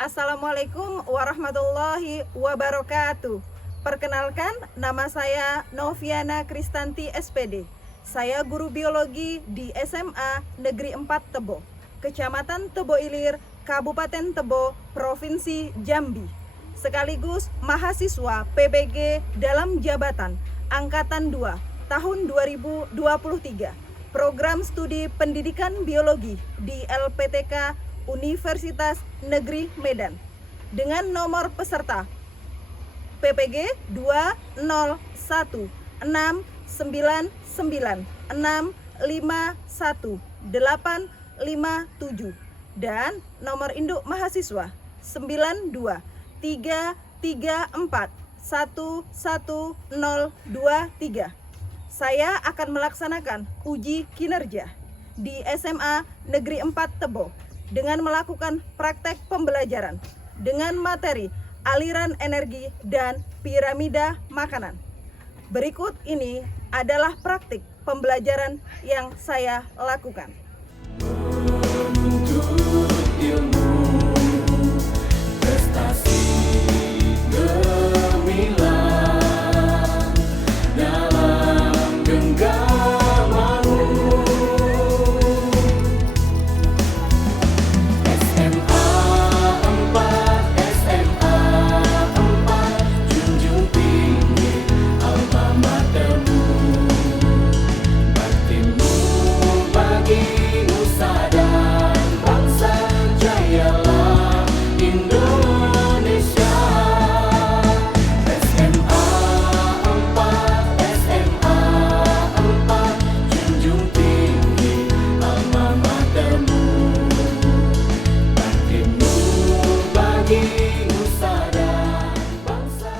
Assalamualaikum warahmatullahi wabarakatuh. Perkenalkan, nama saya Noviana Kristanti SPD. Saya guru biologi di SMA Negeri 4 Tebo, Kecamatan Tebo Ilir, Kabupaten Tebo, Provinsi Jambi. Sekaligus mahasiswa PBG dalam jabatan Angkatan 2 tahun 2023. Program Studi Pendidikan Biologi di LPTK Universitas Negeri Medan dengan nomor peserta PPG 20169951857 dan nomor induk mahasiswa 9233411023. Saya akan melaksanakan uji kinerja di SMA Negeri 4 Tebo dengan melakukan praktek pembelajaran dengan materi aliran energi dan piramida makanan. Berikut ini adalah praktik pembelajaran yang saya lakukan. Menuntut ilmu, prestasi gemilang dalam genggamanmu. SMA 4, junjung tinggi alma matermu. Baktimu bagi nusa dan bangsa, jayalah Indonesia. SMA 4, junjung tinggi alma matermu. Baktimu bagi nusa dan bangsa.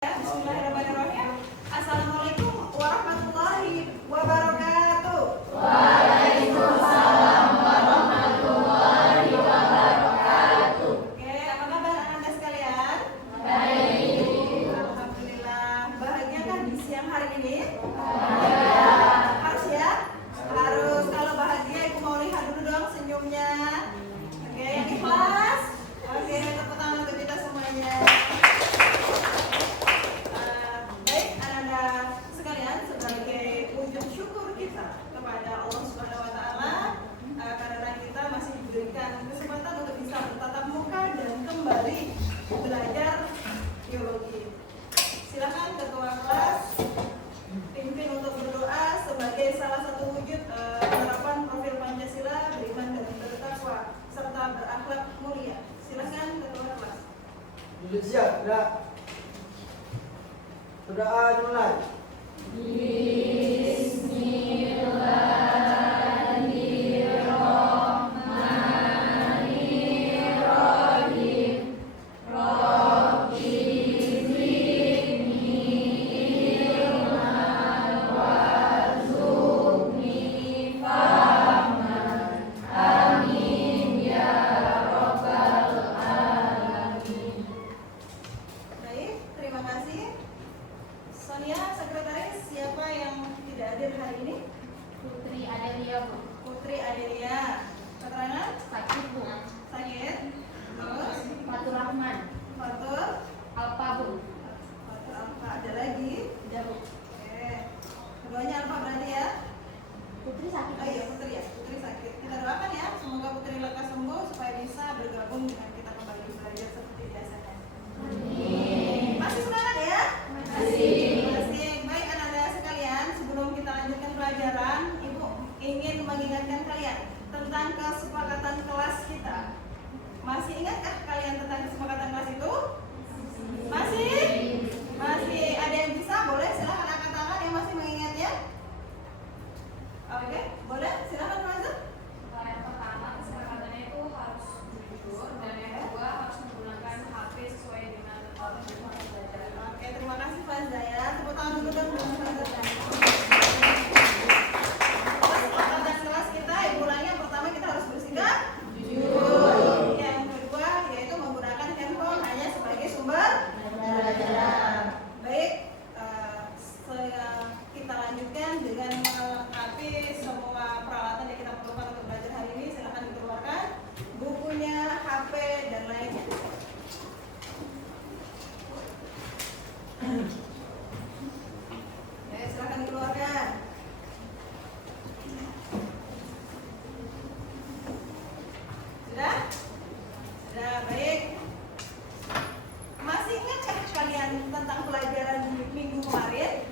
Bismillahirrahmanirrahim. Assalamualaikum warahmatullahi wabarakatuh. Oke, apa kabar anak-anak sekalian? Baik. Alhamdulillah. Bahagia kan di siang hari ini? Harus ya? Harus. Kalau bahagia, ibu mau lihat dulu dong senyumnya. Oke, yang ikhlas. Oke, tepuk tangan untuk kita semuanya. Baik, anak-anak sekalian, sebagai wujud syukur kita kepada Allah Subhanahu wa Ta'ala, karena kita masih diberikan kesempatan untuk bisa bertatap muka dan kembali belajar biologi. Silakan ketua kelas pimpin untuk berdoa sebagai salah satu wujud penerapan profil Pancasila, beriman dan bertakwa serta berakhlak mulia. Silakan ketua kelas. Sudah siap? Sudah. Berdoa dimulai. Baik, terima kasih. Sonia, sekretaris, siapa yang tidak hadir hari ini? Putri Adelia, Bu. Putri Adelia. Keterangan? Sakit, Bu. Sakit. Terus? Fatur Rahman. Fatur. Alpa, Bu. Fatur apa? Ada lagi? Tidak, Bu. Oke. Keduanya apa berarti ya? Putri sakit. Oh iya, Putri ya. Putri sakit. Kita doakan ya, semoga Putri lekas sembuh supaya bisa bergabung dengan kita kembali belajar seperti biasanya. Amin. Masih semangat ya? Masih. Baik anak-anak sekalian, sebelum kita lanjutkan pelajaran, Ibu ingin mengingatkan kalian tentang kesepakatan kelas kita. Masih ingatkah kalian tentang kesepakatan kelas itu? Masih? Masih. Ada yang bisa? Boleh silahkan angkat tangan yang masih mengingatnya. Oke, boleh? Silahkan Mazhar. Yang pertama, kesepakatannya itu harus jujur, dan yang HP, dan lainnya. Silahkan dikeluarkan. Sudah? Sudah, baik. Masih ingat kan kalian tentang pelajaran minggu kemarin?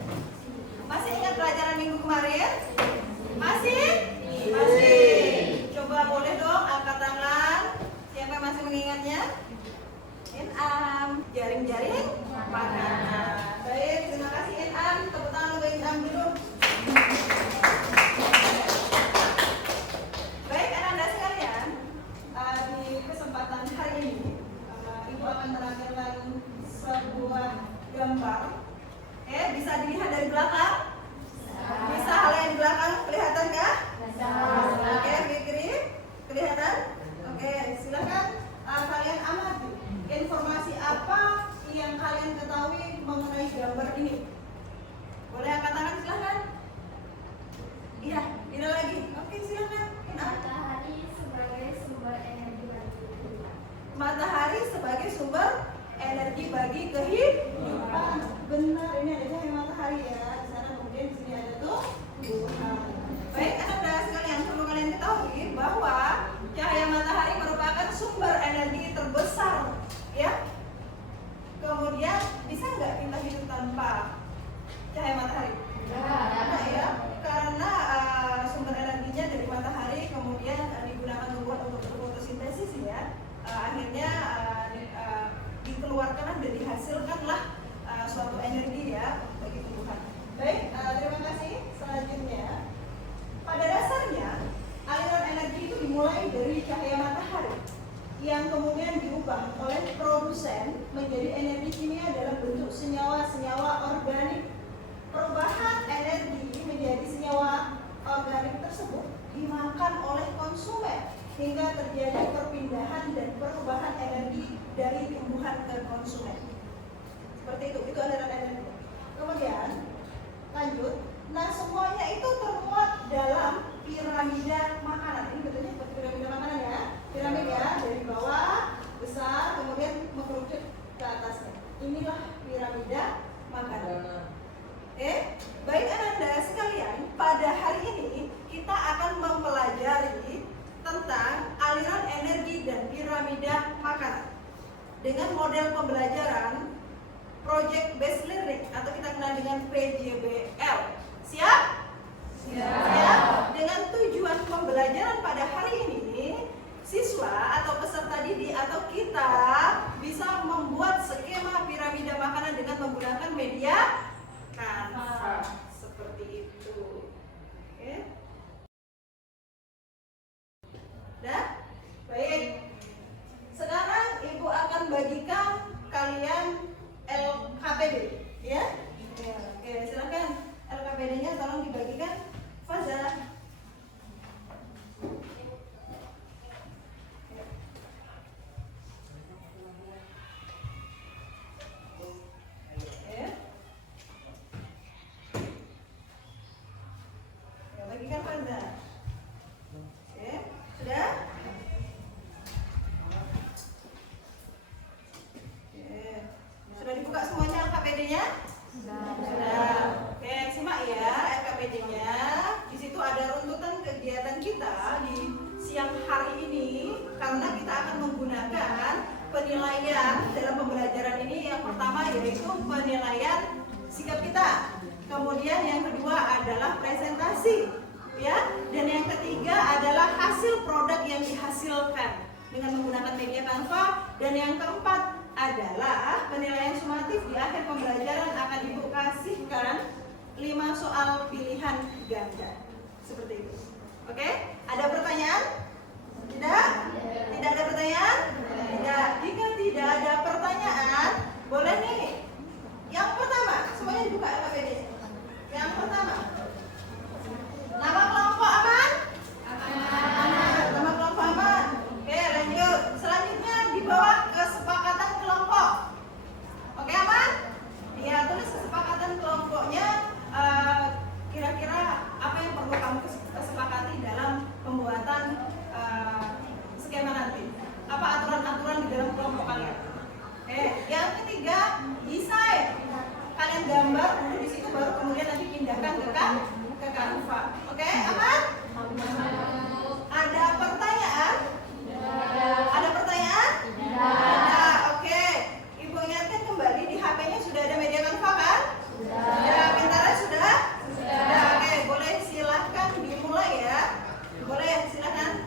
Masih ingat pelajaran minggu kemarin? Masih? Masih. Coba boleh dong angkat tangan. Siapa yang masih mengingatnya? Inam, jaring-jaring makanan. Baik, terima kasih Inam. Tepuk tangan untuk Inam dulu. Baik, anak-anak sekalian, di kesempatan hari ini Ibu akan menampilkan sebuah gambar. Bisa dilihat dari belakang? Bisa hal yang di belakang kelihatan kah? Oke, Fikri, kelihatan? Oke, silakan kalian amati informasi apa yang kalian ketahui mengenai gambar ini. Boleh angkat tangan, silakan. Iya, tidak lagi. Oke, silakan. Matahari sebagai sumber energi bagi kehidupan. Matahari sebagai sumber energi bagi kehidupan. Benar, ini ada cahaya matahari ya. Di sana kemudian di sini ada tuh bulan. Baik, anak-anak sekalian, perlu kalian ketahui bahwa cahaya matahari merupakan sumber energi terbesar, ya. Kemudian bisa nggak kita hidup tanpa cahaya matahari? Nah, ya, karena sumber energinya dari matahari kemudian digunakan untuk berfotosintesis ya. Akhirnya dikeluarkan dan dihasilkanlah suatu energi ya bagi tumbuhan. Baik, terima kasih. Selanjutnya, pada dasarnya aliran energi itu dimulai dari cahaya matahari yang kemudian diubah oleh produsen menjadi energi kimia dalam bentuk senyawa-senyawa organik. Perubahan energi menjadi senyawa organik tersebut dimakan oleh konsumen hingga terjadi perpindahan dan perubahan energi dari tumbuhan ke konsumen. Seperti itu aliran energi. Kemudian lanjut, nah semuanya itu termuat dalam piramida makanan. Ini betulnya seperti piramida makanan ya. Piramida dari bawah besar kemudian mengerucut ke atasnya. Inilah piramida makanan. Baik anak-anak sekalian, pada hari ini kita akan mempelajari tentang aliran energi dan piramida makanan dengan model pembelajaran Project Based Learning atau kita kenal dengan PJBL. Siap? Siap. Dengan tujuan pembelajaran pada hari ini, siswa atau peserta didik atau kita bisa membuat skema piramida makanan dengan menggunakan media Canva. Seperti itu. Oke. Dah? Baik. Sekarang Ibu akan bagikan kalian LKPD, ya? Oke, silakan LKPD-nya tolong dibagikan. Faza. Bagikan Faza. Oke, sudah? Sudah dibuka semuanya LKPD-nya? Sudah. Oke, simak ya LKPD-nya. Di situ ada runtutan kegiatan kita di siang hari ini karena kita akan menggunakan penilaian dalam pembelajaran ini. Yang pertama yaitu penilaian sikap kita. Kemudian yang kedua adalah presentasi, ya. Dan yang ketiga adalah hasil produk yang dihasilkan dengan menggunakan media Canva. Dan yang keempat adalah penilaian sumatif. Di akhir pembelajaran akan Ibu kasihkan 5 soal pilihan ganda. Seperti itu. Oke? Ada pertanyaan? Tidak? Tidak ada pertanyaan? Tidak. Jika tidak ada pertanyaan, boleh nih. Yang pertama, semuanya dibuka LKPD. Yang pertama, nama kelompok aman? Aman. Nama kelompok aman. Oke, lanjut. Selanjutnya di bawah kesepakatan kelompok. Oke, aman? Ya, tulis kesepakatan kelompoknya. Kira-kira apa yang perlu kamu kesepakati dalam pembuatan skema nanti? gambar dulu di situ, baru kemudian nanti pindahkan ke Canva. Oke, aman? Ada pertanyaan? Ada pertanyaan? Ada. Oke. Ibu ingatkan kembali di HP-nya sudah ada media Canva kan? Sudah. Pintarnya sudah? Sudah. Oke, boleh silahkan dimulai ya. Boleh silahkan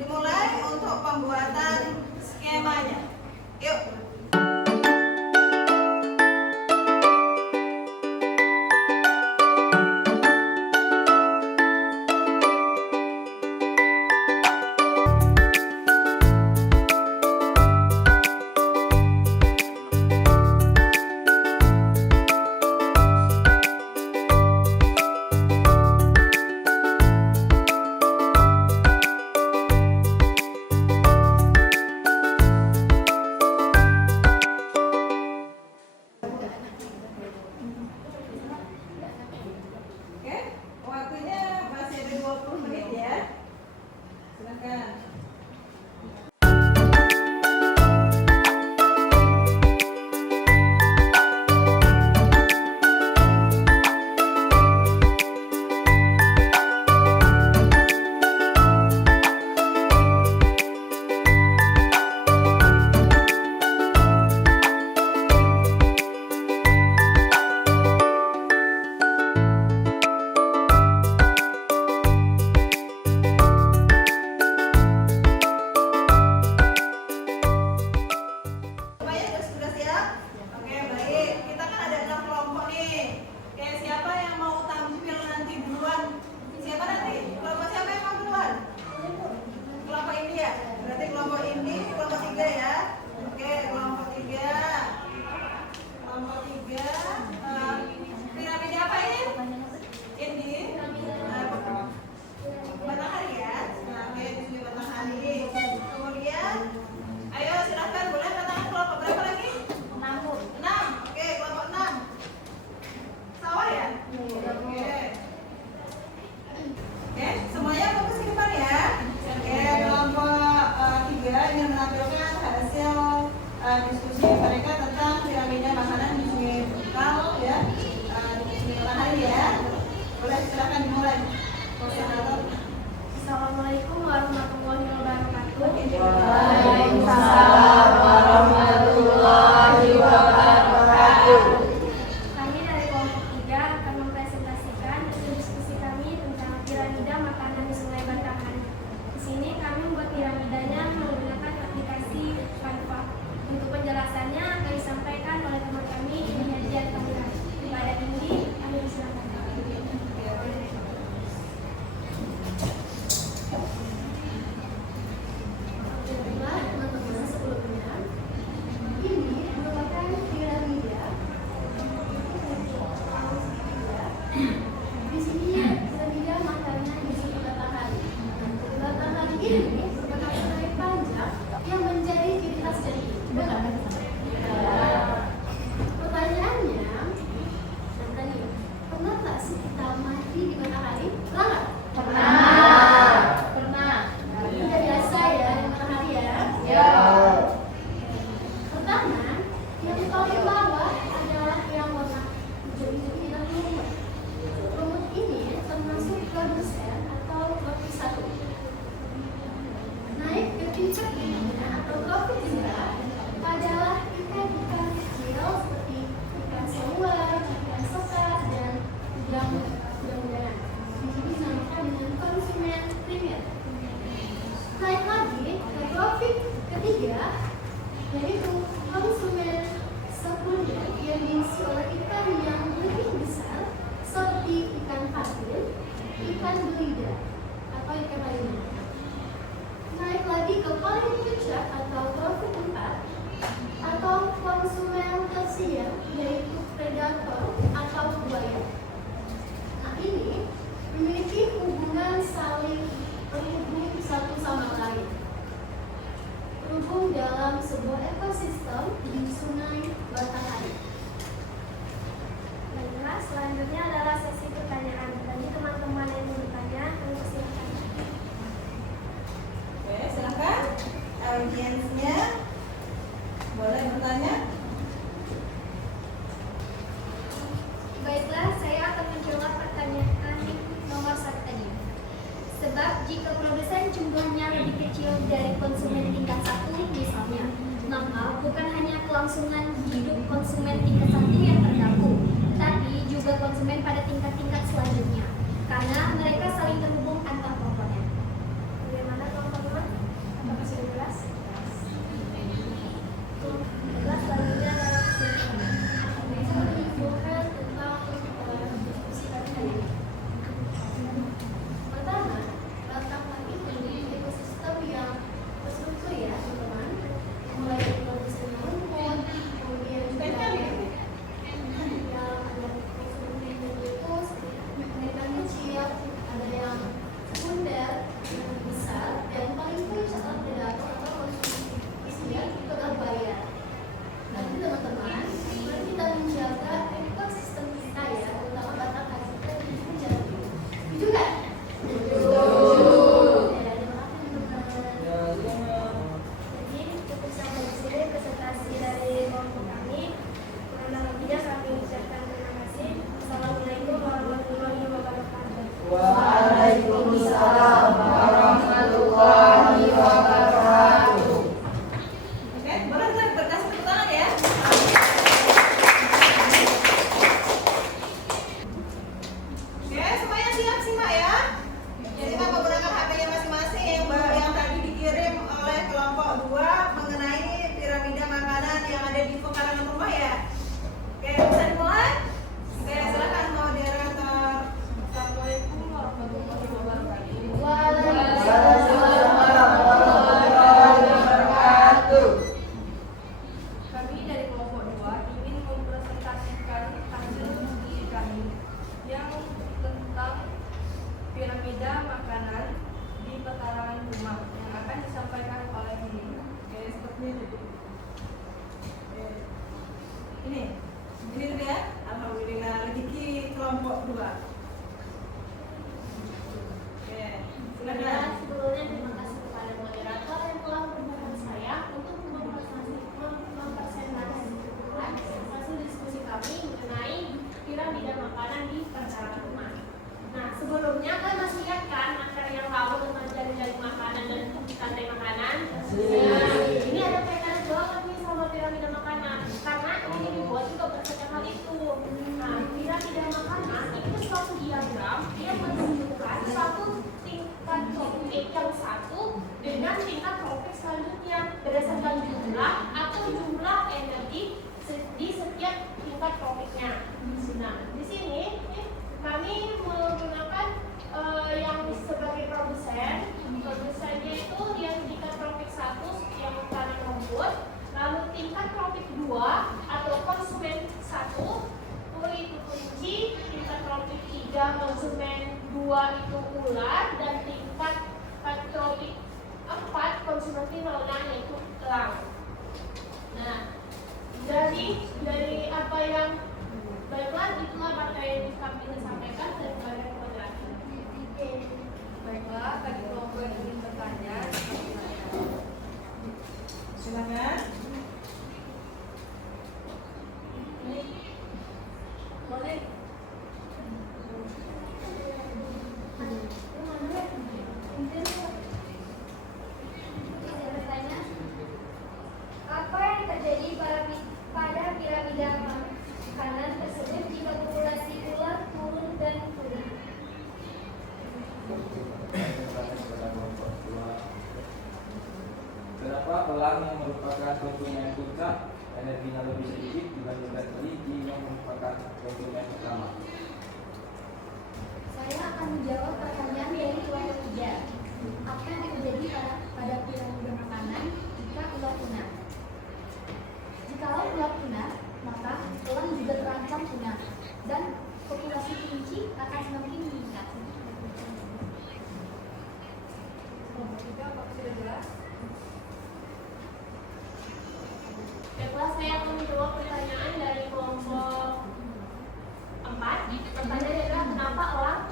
dimulai untuk pembuatan skemanya. Yuk. Oke, waktunya masih ada 20 menit ya. Silakan. Semuanya sudah siap? Oke, baik. Kita kan ada 6 kelompok nih. Oke, siapa yang mau tampil nanti duluan? Siapa nanti? Kelompok siapa yang mau duluan? Kelompok ini ya? Berarti kelompok ini, kelompok 3 ya? Oke, kelompok 3. Kelompok 3. Piramida apa ini? Ini. Matahari ya? Nah, oke, di sini matahari. Kemudian, ayo silahkan boleh katakan kelompok berapa lagi? 6. Oke, kelompok 6. Sawah ya? Oke. Oke, semuanya fokus ke depan ya. Oke, kelompok 3 ingin menampilkan hasil diskusi mereka tentang piramida makanan di Sungai Bukal ya. Di Sungai Matahari ya. Boleh silahkan dimulai. Koordinator. Assalamualaikum warahmatullahi wabarakatuh. Waalaikumsalam warahmatullahi wabarakatuh. Kami dari kelompok 3 akan mempresentasikan hasil diskusi kami tentang piramida makanan di Sungai Batangan. Di sini kami membuat piramidanya menggunakan aplikasi Canva. Untuk penjelasannya akan disampaikan oleh teman kami di Hadian Kamila. Pada ini kami silakan. Teman-teman sebelumnya, ini merupakan piramida. Di sini piramida makanan di Sungai Batanghari. Batanghari ini merupakan sungai panjang yang menjadi ciri khas dari ini. Pertanyaannya, pernah nggak sih kita mandi di matahari? Pernah nggak? Pernah. Udah biasa ya di matahari ya. Pertama, yang paling bawah adalah yang warna hijau-hijau dan lumut. Lumut ini termasuk produsen atau tropik 1. Naik ke tingkat dunia atau tropik 3 adalah ikan-ikan kecil seperti ikan seluar, ikan sekat, dan udang-udangan. Di sini dinamakan dengan konsumen primer. Naik lagi ke tropik ketiga, yaitu konsumen sekunder yang diisi oleh ikan yang lebih besar seperti ikan patin, ikan belida, atau ikan lainnya. Naik lagi ke paling puncak atau tropik 4 atau konsumen tersier, yaitu predator atau buaya. Nah, ini memiliki hubungan saling terhubung satu sama lain. Terhubung dalam sebuah ekosistem di Sungai Batanghari. Baiklah, selanjutnya adalah sesi pertanyaan. Bagi teman-teman yang ingin bertanya, kami persilakan. Oke, silakan. Audiensnya boleh bertanya. Sebab jika produsen jumlahnya lebih kecil dari konsumen tingkat 1 misalnya, maka bukan hanya kelangsungan hidup konsumen tingkat 1 yang terganggu, tapi juga konsumen pada tingkat-tingkat selanjutnya, karena mereka saling terhubung antar komponen. Bagaimana teman-teman? Apakah sudah jelas? Jelas selanjutnya adalah kesimpulan. Saya menyimpulkan tentang diskusi tadi. Pertama, tantangan itu di ekosistem yang terstruktur ya teman-teman, mulai dari produsen rumput, kemudian juga yang ada konsumen itu mereka kecil, ada yang sekunder, yang besar, dan paling puncak predator atau konsumsi kecil itu adalah buyer. Nanti teman-teman, mari kita menjaga ekosistem kita ya, terutama batang hasil kita menjadi. Setuju nggak? Jadi cukup sampai di sini presentasi dari kelompok kami. Kurang lebihnya kami ucapkan terima kasih. Assalamualaikum warahmatullahi wabarakatuh. Waalaikumsalam warahmatullahi wabarakatuh. Oke, boleh kita berkasih tepuk tangan ya. Oke, semuanya siap simak ya. Jadi kita menggunakan HP-nya masing-masing yang tadi dikirim oleh kelompok 2 mengenai piramida makanan yang ada di pekarangan rumah ya. Oke, bisa dimulai? Oke, silakan moderator. Assalamualaikum warahmatullahi wabarakatuh. Waalaikumsalam warahmatullahi wabarakatuh. Kami dari kelompok 2 ingin mempresentasikan hasil studi kami yang tentang piramida makanan di pekarangan rumah yang akan disampaikan oleh ini. Oke, seperti ini. Oke. Ini dulu ya. Alhamdulillah rezeki kelompok 2. Oke, silakan. Sebelumnya terima kasih kepada moderator yang telah membantu saya untuk mempresentasikan hasil diskusi kami mengenai piramida makanan di pekarangan rumah. Nah, sebelumnya kan masih ingat kan materi yang lalu tentang jari-jari makanan dan rantai makanan? Nah, ini ada kaitannya banget nih sama piramida makanan karena ini dibuat juga berdasarkan hal itu. Nah, piramida makanan itu suatu diagram yang menunjukkan suatu tingkat tropik yang satu dengan tingkat tropik selanjutnya berdasarkan jumlah atau jumlah energi di setiap tingkat tropiknya. Nah, di sini kami menggunakan yang sebagai produsennya itu yang tingkat tropik 1 yang tanam rumput, lalu tingkat tropik 2 atau konsumen 1 itu kunci, tingkat tropik 3 konsumen 2 itu ular, dan tingkat tropik 4 konsumen final yaitu elang. Nah, jadi dari apa yang baiklah itulah materi yang kami sampaikan daripada moderator. Baiklah, bagi kelompok yang ingin bertanya, Silakan. boleh. Bertanya, apa yang terjadi pada piramida makanan tersebut jika populasi ular turun dan punah? Kenapa elang yang merupakan konsumen puncak energinya lebih sedikit dibandingkan kelinci yang merupakan konsumen utama? Saya akan menjawab pertanyaan dari kelompok 3. Apa yang terjadi pada piramida makanan jika ular punah? Jika ular punah, maka elang juga terancam punah dan populasi kelinci akan semakin meningkat. Apakah sudah jelas? Baiklah, saya akan menjawab pertanyaan dari kelompok 4. Pertanyaannya adalah kenapa elang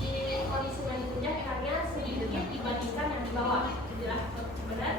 di kondisi yang puncak ikannya sedikit dibandingkan yang di bawah? Jelas, benar?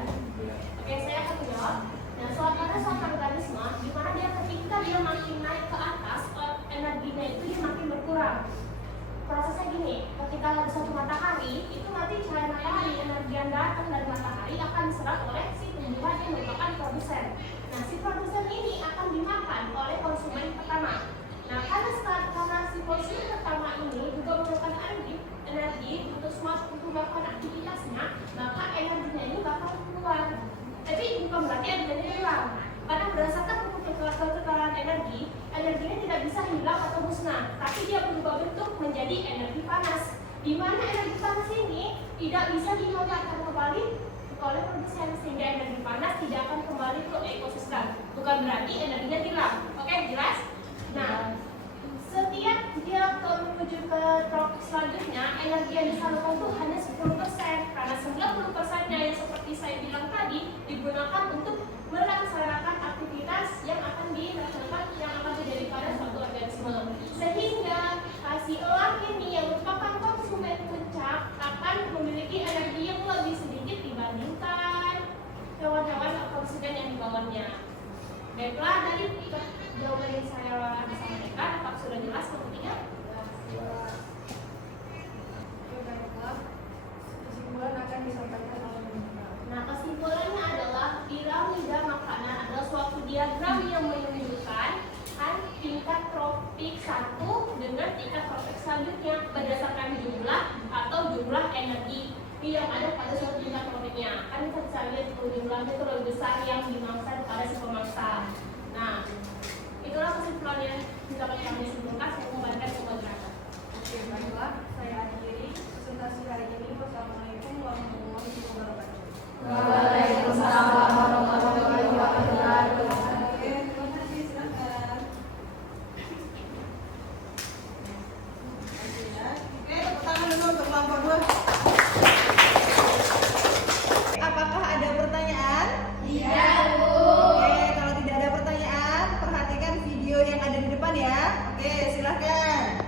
bukan berarti energinya hilang. Karena berdasarkan hukum kekebalan energi, energinya tidak bisa hilang atau musnah, tapi dia berubah bentuk menjadi energi panas. Di mana energi panas ini tidak bisa dihangatkan kembali oleh produsen, sehingga energi panas tidak akan kembali ke ekosistem. Bukan berarti energinya hilang. Oke, jelas? Nah, setiap dia menuju ke tropik selanjutnya, energi yang disalurkan itu hanya 10%, karena 90%-nya yang seperti saya bilang tadi digunakan untuk melaksanakan aktivitas yang akan dilaksanakan, yang akan terjadi pada suatu organisme. Sehingga si elang ini yang merupakan konsumen puncak akan memiliki energi yang lebih sedikit dibandingkan hewan-hewan atau konsumen yang di bawahnya. Baiklah, dari jawaban yang saya sampaikan, apakah sudah jelas pentingnya? Baiklah, kesimpulan akan disampaikan oleh Mbak. Nah, kesimpulannya adalah piramida makanan adalah suatu diagram yang menunjukkan tingkat tropik 1 dengan tingkat tropik selanjutnya berdasarkan jumlah atau jumlah energi yang ada pada suatu tingkat tropiknya. Kan kita bisa lihat jumlahnya itu lebih besar yang dimangsa pada si pemangsa. Nah, itulah kesimpulan yang dapat kami simpulkan. Saya kembalikan ke moderator. Oke, baiklah, saya akhiri presentasi hari ini. Wassalamualaikum warahmatullahi wabarakatuh. Waalaikumsalam warahmatullahi wabarakatuh. Oke, terima kasih, silakan. Oke, tepuk tangan dulu untuk kelompok 2. Apakah ada pertanyaan? Iya, Bu. Oke, kalau tidak ada pertanyaan, perhatikan video yang ada di depan ya. Oke, silakan.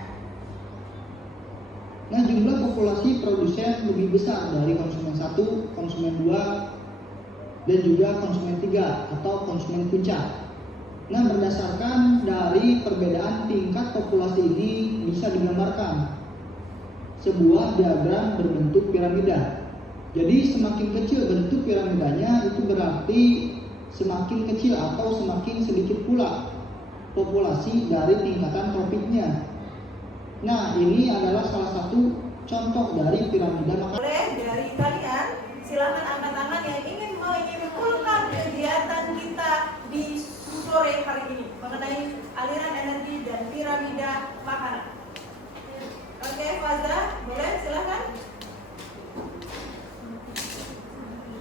Nah, jumlah populasi produsen lebih besar dari konsumen 1, konsumen 2, dan juga konsumen 3 atau konsumen puncak. Nah, berdasarkan dari perbedaan tingkat populasi ini bisa digambarkan sebuah diagram berbentuk piramida. Jadi semakin kecil bentuk piramidanya itu berarti semakin kecil atau semakin sedikit pula populasi dari tingkatan tropiknya. Nah, ini adalah salah satu contoh dari piramida makanan. Boleh dari kalian, silakan angkat tangan yang ingin menyimpulkan kegiatan kita di sore hari ini mengenai aliran energi dan piramida makanan. Oke, Fazra, boleh silakan.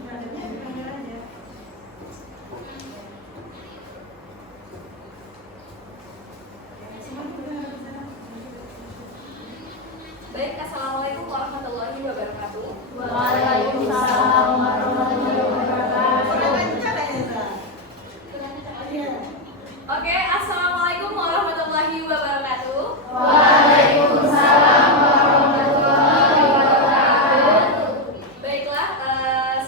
Nadanya dipanggil aja. Baik, assalamualaikum warahmatullahi wabarakatuh. Waalaikumsalam warahmatullahi wabarakatuh. Boleh lanjutkan ya, Zah? Iya. Oke, assalamualaikum warahmatullahi wabarakatuh. Waalaikumsalam warahmatullahi wabarakatuh. Baiklah,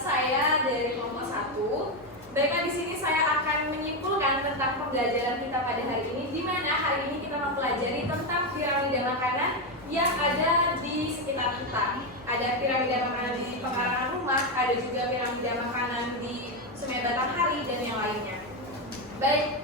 saya dari kelompok 1. Baiklah, di sini saya akan menyimpulkan tentang pembelajaran kita pada hari ini, di mana hari ini kita mempelajari tentang piramida makanan yang ada di sekitar kita. Ada piramida makanan di pekarangan rumah, ada juga piramida makanan di Sungai Batanghari dan yang lainnya. Baik,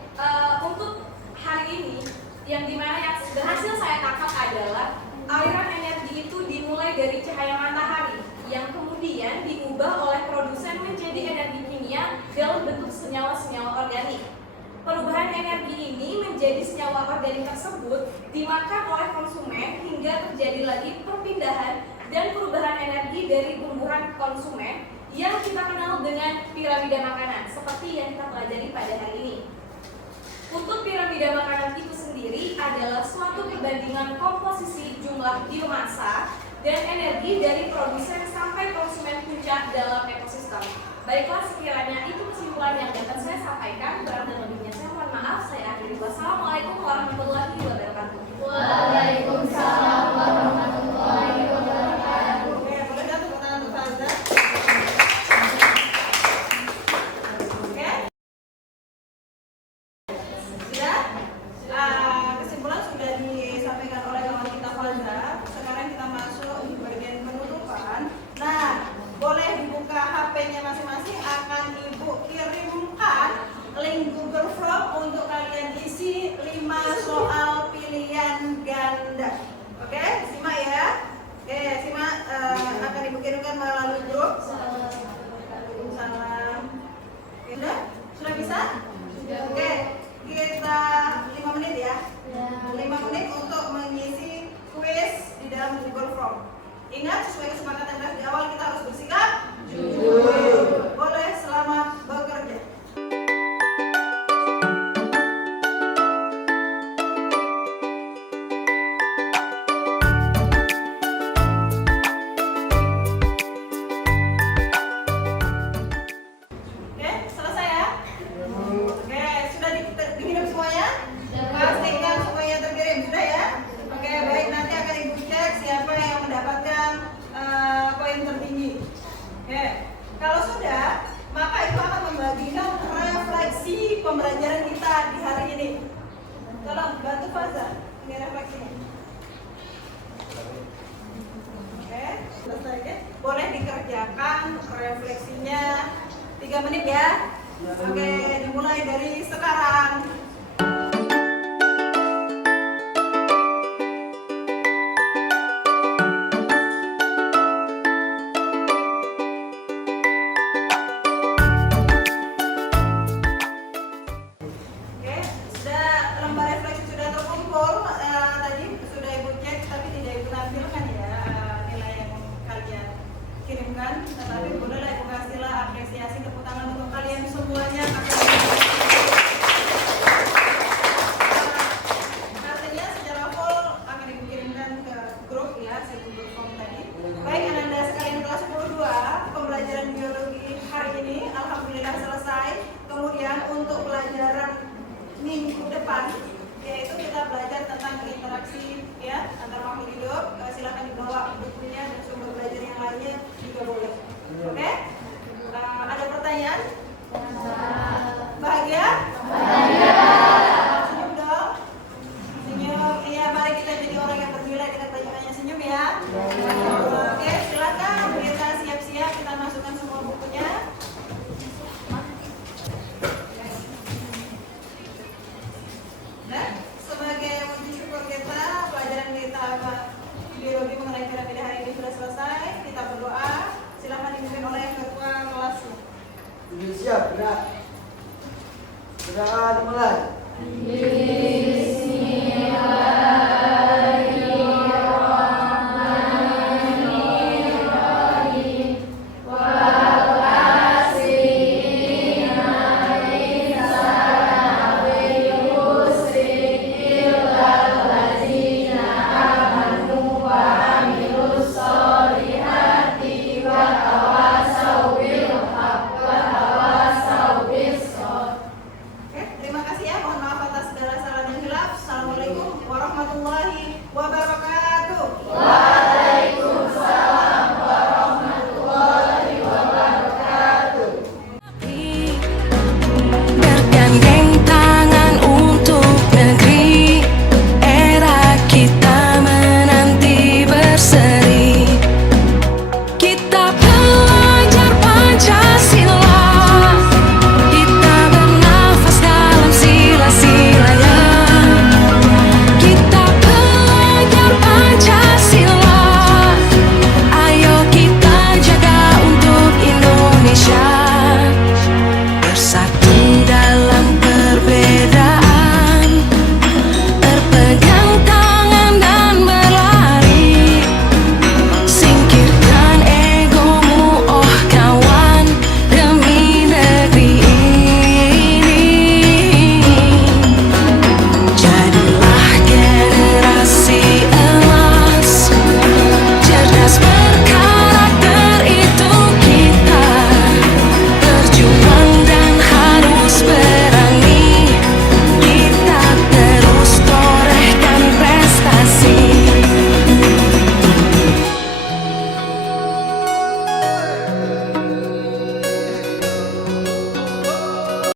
untuk hari ini yang dimana yang berhasil saya tangkap adalah aliran energi itu dimulai dari cahaya matahari yang kemudian diubah oleh produsen menjadi energi kimia dalam bentuk senyawa-senyawa organik. Perubahan energi ini menjadi senyawa organik tersebut dimakan oleh konsumen hingga terjadi lagi perpindahan dan perubahan energi dari tumbuhan konsumen yang kita kenal dengan piramida makanan seperti yang kita pelajari pada hari ini. Untuk piramida makanan itu sendiri adalah suatu perbandingan komposisi jumlah biomasa dan energi dari produsen sampai konsumen puncak dalam ekosistem. Baiklah, sekiranya itu kesimpulan yang dapat saya sampaikan. Kurang dan lebihnya saya mohon maaf. Saya akhiri. Wassalamualaikum warahmatullahi wabarakatuh. Waalaikumsalam warahmatullahi wabarakatuh. Oke, boleh dah tepuk tangan untuk Fazra. Oke. Sudah? Kesimpulan sudah disampaikan oleh kawan kita Fazra. Sekarang kita masuk di bagian penutupan. Nah, boleh dibuka HP-nya masing-masing. Akan Ibu kirimkan link Google Form untuk kalian isi 5 soal pilihan ganda. Oke, simak ya. Oke, simak, akan Ibu kirimkan melalui grup. Salam. Oke, refleksi pembelajaran kita di hari ini. Tolong bantu Faza ini refleksinya. Oke, selesai ya. Boleh dikerjakan refleksinya 3 menit ya. Oke, dimulai dari sekarang. Oke, sudah lembar refleksi sudah terkumpul. Tadi sudah Ibu cek, tapi tidak Ibu tampilkan ya nilai yang kalian kirimkan. Tetapi bolehlah Ibu kasihlah apresiasi, tepuk tangan untuk kalian semuanya. Artinya secara full akan Ibu kirimkan ke grup ya, si Google Form tadi. Baik, anak-anak sekalian kelas 10-2, pembelajaran biologi hari ini alhamdulillah selesai. Kemudian untuk pelajaran minggu depan, yaitu kita belajar tentang interaksi ya antar makhluk hidup. Silakan dibawa bukunya dan sumber belajar yang lainnya juga boleh. Oke? Ada pertanyaan? Bahagia? Senyum dong. Senyum. Iya, mari kita jadi orang yang bernilai dengan banyak-banyak senyum ya. Oke, silakan kita siap-siap, kita masukkan semua bukunya. Nah, sebagai wujud syukur kita, pelajaran kita biologi mengenai piramida hari ini sudah selesai. Kita berdoa. Silakan dipimpin oleh ketua kelasnya. Sudah siap, gerak. Gerakan dimulai.